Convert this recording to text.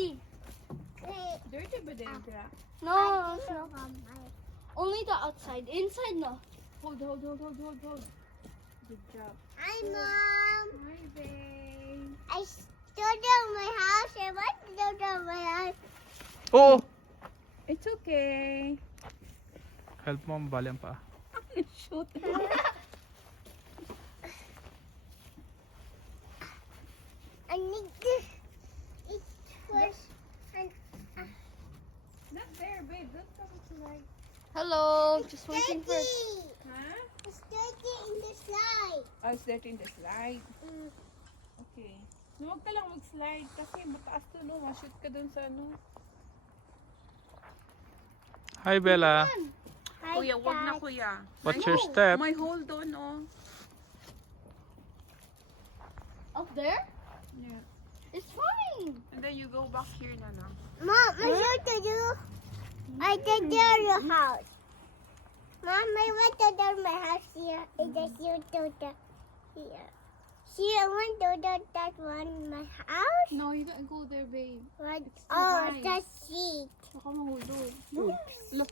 dirty. Dirty ba din, Bra? No, it's not. Only the outside. Inside, no. Hold. Good job. Hi, Mom. Hi, babe. I stood on my house. I want to go to my house. Oo! It's okay. Help mo, mabali ang paa. Shoot. I need this. It was Not there, babe. Don't come slide. Hello. Just waiting for. dirty. Huh? It's dirty in the slide. Oh, it's dirty in the slide. Mm. Okay. No, huwag ka lang mag-slide kasi mataas to, no? Ma-shoot ka dun sa ano. Hi, Bella. Hi, Kuya, wag na, Dad. kuya. What's your step? May hole doon, oh. Up there? Yeah. It's fine. And then you go back here, Nana. Mom, I want to do. I did your house. Mom, I want to do my house here. I just you do the here. See, I want to do that one my house. No, you can't go there, babe. What? It's too Oh, high. the seat. Baka mahulog. Look,